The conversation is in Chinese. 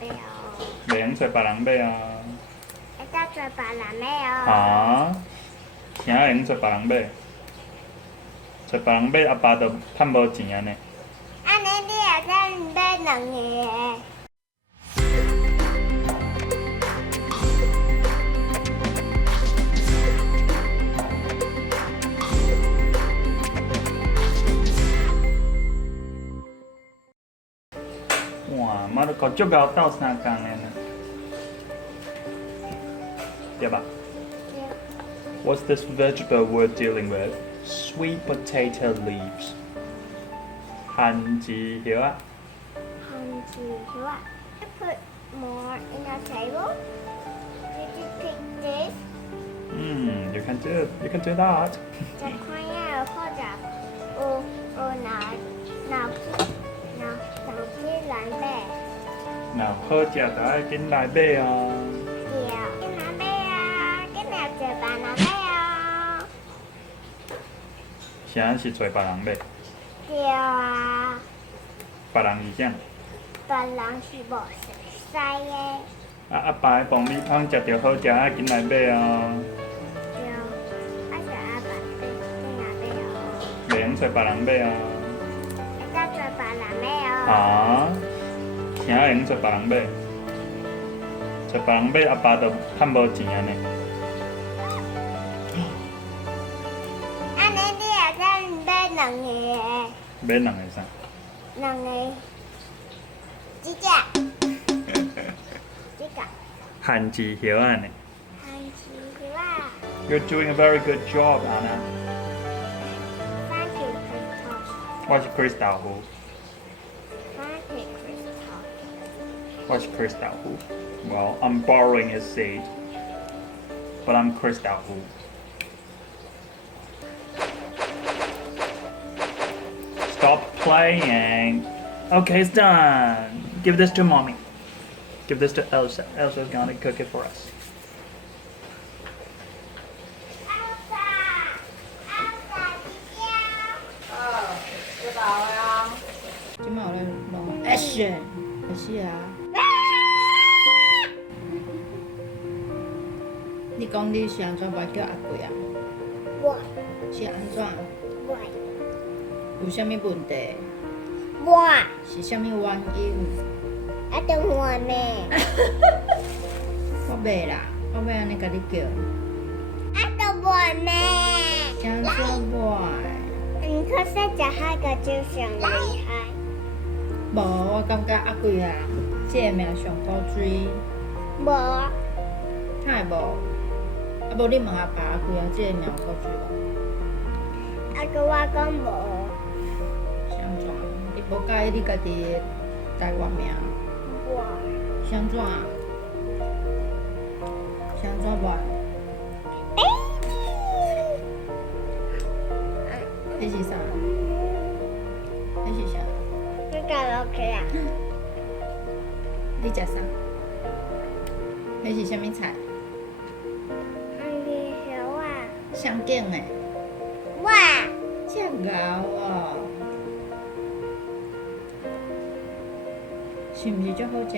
买哦。袂用找别人买啊。会当找别人买哦。啊？啥会用找别人买？找别人买，阿爸就趁无钱安尼。安尼你会当买两个。哇，妈都搞足够斗相共的呢，对吧？What's this vegetable we're dealing with? Sweet potato leaves. 番薯叶啊。番薯叶。You put more in a table. Did you pick this? You can do. You can do that. 就看下或者拿去来买。嗱，好食就愛緊來買啊！对，拿买啊，跟拿找别人买啊。啥是找別人買？对啊，別人是啥？别人是无熟悉的。阿爸的爆米香食着好食，愛緊來買啊！对，而且阿爸跟拿买哦。袂用找別人買啊！会当找别人买哦。啊？啥會用找別人買？找別人買，阿爸就趁無錢安尼。安尼你会当买两个。買兩個啥？两个。几只？这个。番薯葉安尼。番薯叶啊。You're doing a very good job, Anna. Thank you, Crystal. 我是 Chris 豆腐。Thank you, Crystal. 我是 Chris 豆腐。Well, I'm borrowing his seat, but I'm Chris 豆腐。Stop playing. Okay, it's done. Give this to mommy. Give this to Elsa. Elsa's gonna cook it for us. Elsa, Elsa，姐姐。知道呀。今麦有咧弄 action，是啊。你讲你是安怎袂叫阿贵啊？我是安怎？我有啥物问題？我，是啥物原因？啊，等我咩？我袂啦，我要安尼甲你叫。啊，等我咩？安怎袂？你可是食海个就上厉害。无，我感覺阿貴啊，這個命上古水，无，太無。啊無你問阿爸阿貴啊，這個命有古水無？啊個我講無。是安怎？你無介意你家己的台灣名？我，是安怎？是安怎袂？你是啥？你是啥？你搞落去啊？你食啥？你是啥物菜？你小啊？上景的。我，遮牛哦，是毋是足好食？